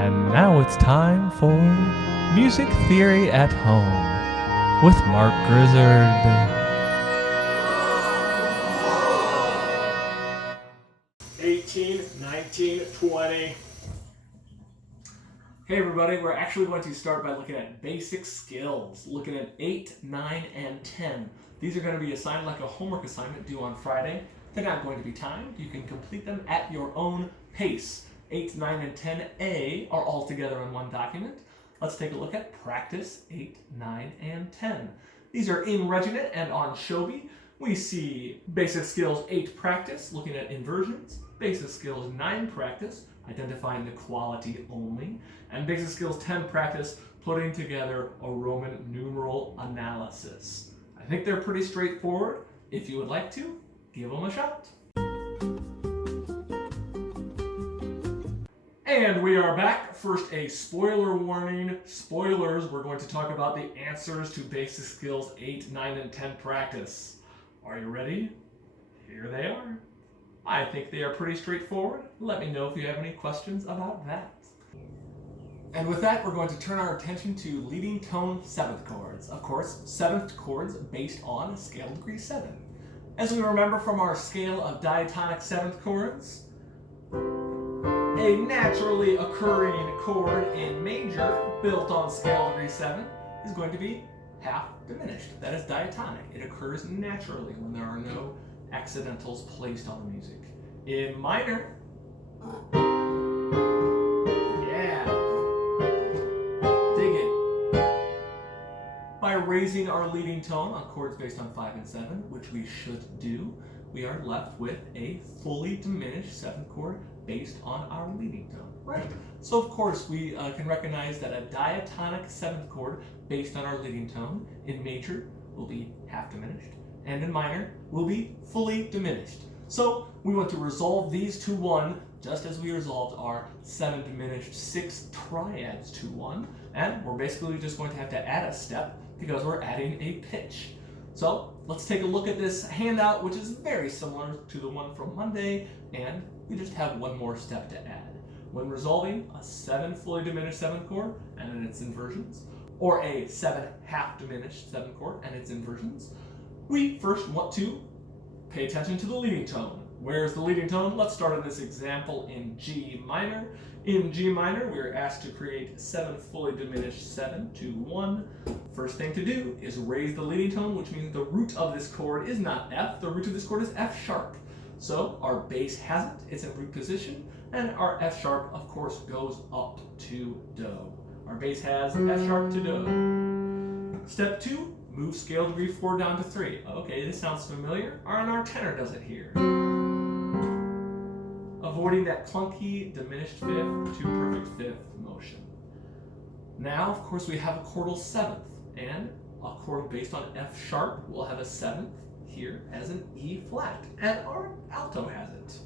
And now it's time for Music Theory at Home with Mark Grizzard. 18, 19, 20. Hey everybody, we're actually going to start by looking at basic skills, looking at 8, 9, and 10. These are going to be assigned like a homework assignment due on Friday. They're not going to be timed. You can complete them at your own pace. 8, 9, and 10A are all together in one document. Let's take a look at practice 8, 9, and 10. These are in Reginet and on Shobi. We see basic skills 8 practice, looking at inversions, basic skills 9 practice, identifying the quality only, and basic skills 10 practice, putting together a Roman numeral analysis. I think they're pretty straightforward. If you would like to, give them a shot. And we are back. First, a spoiler warning. Spoilers, we're going to talk about the answers to basic skills 8, 9, and 10 practice. Are you ready? Here they are. I think they are pretty straightforward. Let me know if you have any questions about that. And with that, we're going to turn our attention to leading tone 7th chords. Of course, 7th chords based on scale degree 7. As we remember from our scale of diatonic 7th chords, a naturally occurring chord in major built on scale degree 7 is going to be half diminished. That is diatonic. It occurs naturally when there are no accidentals placed on the music. In minor, yeah, dig it. By raising our leading tone on chords based on 5 and 7, which we should do, we are left with a fully diminished 7th chord based on our leading tone, right? So of course we can recognize that a diatonic 7th chord based on our leading tone in major will be half diminished, and in minor will be fully diminished. So we want to resolve these to 1, just as we resolved our 7 diminished 6 triads to 1, and we're basically just going to have to add a step because we're adding a pitch. So let's take a look at this handout, which is very similar to the one from Monday, and we just have one more step to add. When resolving a 7 fully diminished 7th chord and in its inversions, or a 7 half diminished 7th chord and its inversions, we first want to pay attention to the leading tone. Where's the leading tone? Let's start on this example in G minor. In G minor, we're asked to create 7 fully diminished 7 to 1. First thing to do is raise the leading tone, which means the root of this chord is not F. The root of this chord is F sharp. So our bass has it, it's in root position, and our F sharp, of course, goes up to Do. Our bass has F sharp to Do. Step 2, move scale degree 4 down to 3. Okay, this sounds familiar. Our tenor does it here. Avoiding that clunky diminished 5th to perfect 5th motion. Now, of course, we have a chordal 7th, and a chord based on F sharp will have a 7th here as an E flat, and our alto has it.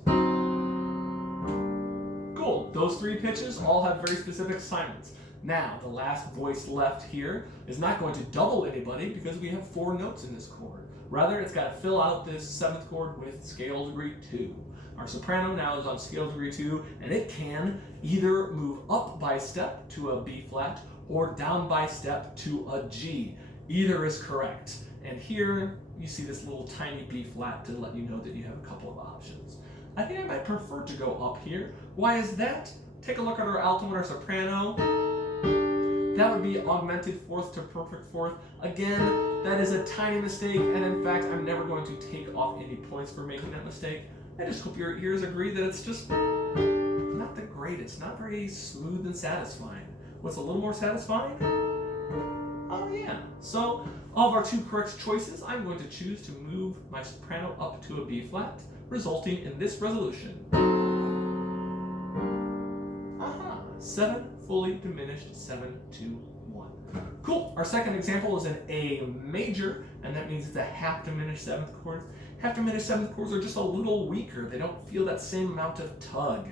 Cool, those 3 pitches all have very specific assignments. Now, the last voice left here is not going to double anybody because we have 4 notes in this chord. Rather, it's got to fill out this 7th chord with scale degree 2. Our soprano now is on scale degree 2, and it can either move up by step to a B flat or down by step to a G. Either is correct. And here you see this little tiny B flat to let you know that you have a couple of options. I think I might prefer to go up here. Why is that? Take a look at our alto and our soprano. That would be augmented 4th to perfect 4th. Again, that is a tiny mistake, and in fact, I'm never going to take off any points for making that mistake. I just hope your ears agree that it's just not the greatest, not very smooth and satisfying. What's a little more satisfying? Oh yeah. So, of our 2 correct choices, I'm going to choose to move my soprano up to a B flat, resulting in this resolution. 7 fully diminished 7 to 1. Cool. Our second example is an A major, and that means it's a half diminished 7th chord. Half diminished 7th chords are just a little weaker. They don't feel that same amount of tug.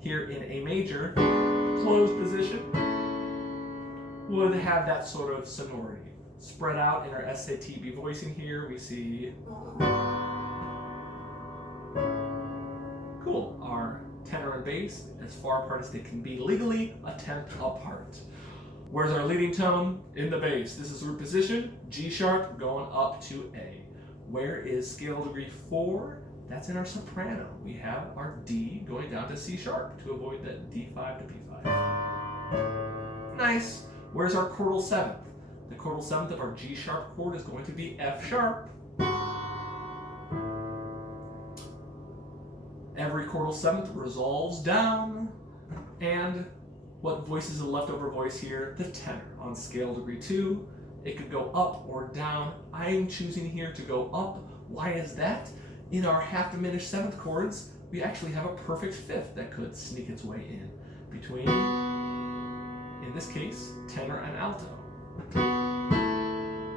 Here in A major, closed position would have that sort of sonority. Spread out in our SATB voicing here, we see. Cool. Our tenor and bass as far apart as they can be legally, a tenth apart. Where's our leading tone? In the bass. This is root position, G sharp going up to A. Where is scale degree 4? That's in our soprano. We have our D going down to C sharp to avoid that D5 to B5. Nice. Where's our chordal 7th? The chordal 7th of our G sharp chord is going to be F sharp. Every chordal 7th resolves down. And what voice is the leftover voice here? The tenor. On scale degree 2, it could go up or down. I'm choosing here to go up. Why is that? In our half diminished 7th chords, we actually have a perfect 5th that could sneak its way in between, in this case, tenor and alto.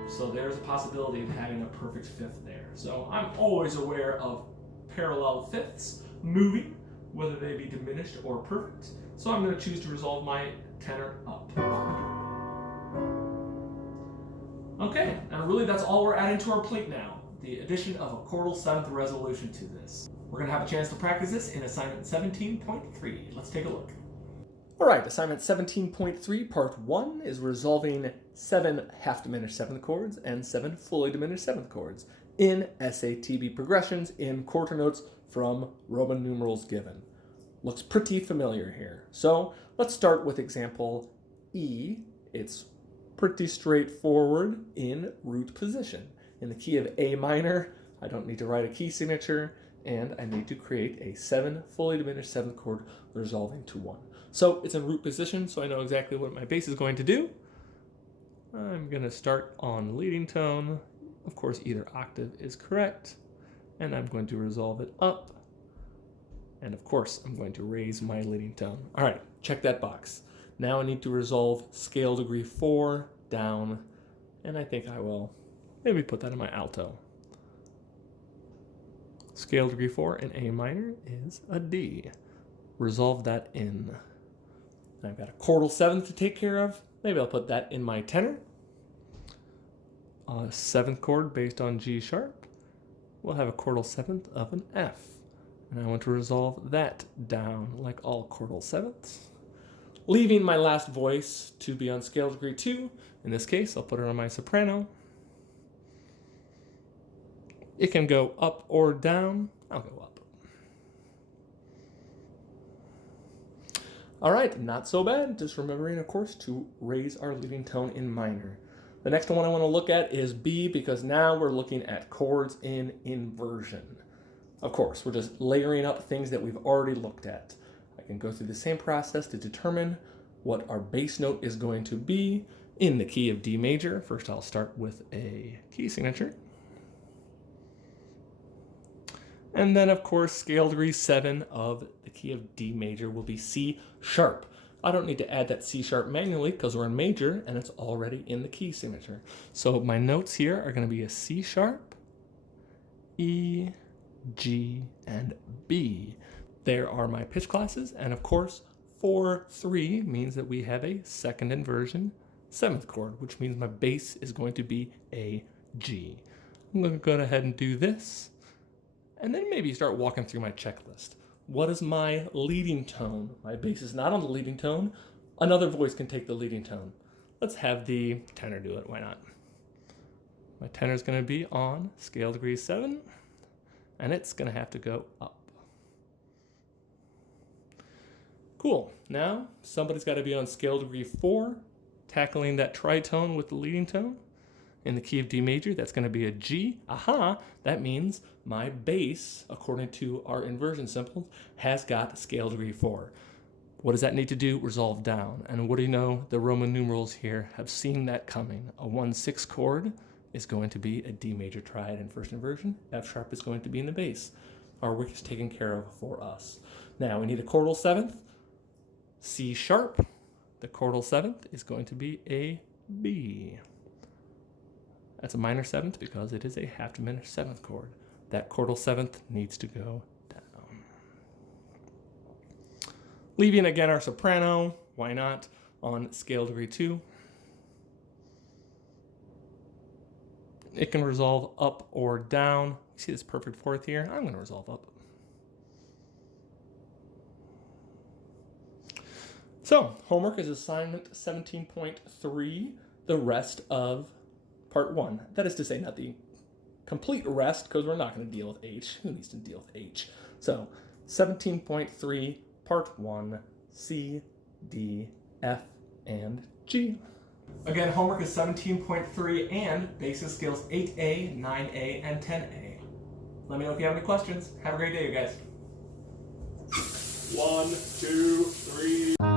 So there's a possibility of having a perfect 5th there. So I'm always aware of parallel 5ths moving, whether they be diminished or perfect. So I'm going to choose to resolve my tenor up. Okay, and really that's all we're adding to our plate now. The addition of a chordal 7th resolution to this. We're going to have a chance to practice this in assignment 17.3. Let's take a look. Alright, assignment 17.3 part 1 is resolving 7 half diminished 7th chords and 7 fully diminished 7th chords in SATB progressions in quarter notes from Roman numerals given. Looks pretty familiar here. So let's start with example E. It's pretty straightforward in root position. In the key of A minor, I don't need to write a key signature, and I need to create a 7 fully diminished 7th chord resolving to 1. So it's in root position, so I know exactly what my bass is going to do. I'm going to start on leading tone. Of course, either octave is correct, and I'm going to resolve it up. And of course, I'm going to raise my leading tone. All right, check that box. Now I need to resolve scale degree 4 down, and I think I will maybe put that in my alto. Scale degree 4 in A minor is a D. Resolve that in. I've got a chordal 7th to take care of. Maybe I'll put that in my tenor. A 7th chord based on G sharp. We'll have a chordal 7th of an F. And I want to resolve that down like all chordal 7ths. Leaving my last voice to be on scale degree 2. In this case, I'll put it on my soprano. It can go up or down. I'll go up. All right, not so bad. Just remembering, of course, to raise our leading tone in minor. The next one I want to look at is B, because now we're looking at chords in inversion. Of course, we're just layering up things that we've already looked at. I can go through the same process to determine what our bass note is going to be in the key of D major. First, I'll start with a key signature. And then, of course, scale degree 7 of the key of D major will be C sharp. I don't need to add that C sharp manually because we're in major and it's already in the key signature. So my notes here are going to be a C sharp, E, G, and B. There are my pitch classes, and of course 4-3 means that we have a second inversion 7th chord, which means my bass is going to be a G. I'm going to go ahead and do this, and then maybe start walking through my checklist. What is my leading tone? My bass is not on the leading tone. Another voice can take the leading tone. Let's have the tenor do it, why not? My tenor is going to be on scale degree 7, and it's going to have to go up. Cool. Now, somebody's got to be on scale degree 4, tackling that tritone with the leading tone. In the key of D major, that's going to be a G. Aha! That means my bass, according to our inversion symbols, has got scale degree 4. What does that need to do? Resolve down. And what do you know? The Roman numerals here have seen that coming. A 1-6 chord is going to be a D major triad in first inversion. F sharp is going to be in the bass. Our work is taken care of for us. Now we need a chordal 7th. C sharp. The chordal 7th is going to be a B. That's a minor 7th because it is a half diminished 7th chord. That chordal 7th needs to go down. Leaving again our soprano, why not, on scale degree 2. It can resolve up or down. You see this perfect 4th here? I'm going to resolve up. So, homework is assignment 17.3, the rest of part 1. That is to say, not the complete rest, because we're not going to deal with H. Who needs to deal with H? So, 17.3, part 1, C, D, F, and G. Again, homework is 17.3 and basic skills 8A, 9A, and 10A. Let me know if you have any questions. Have a great day, you guys. 1, 2, 3.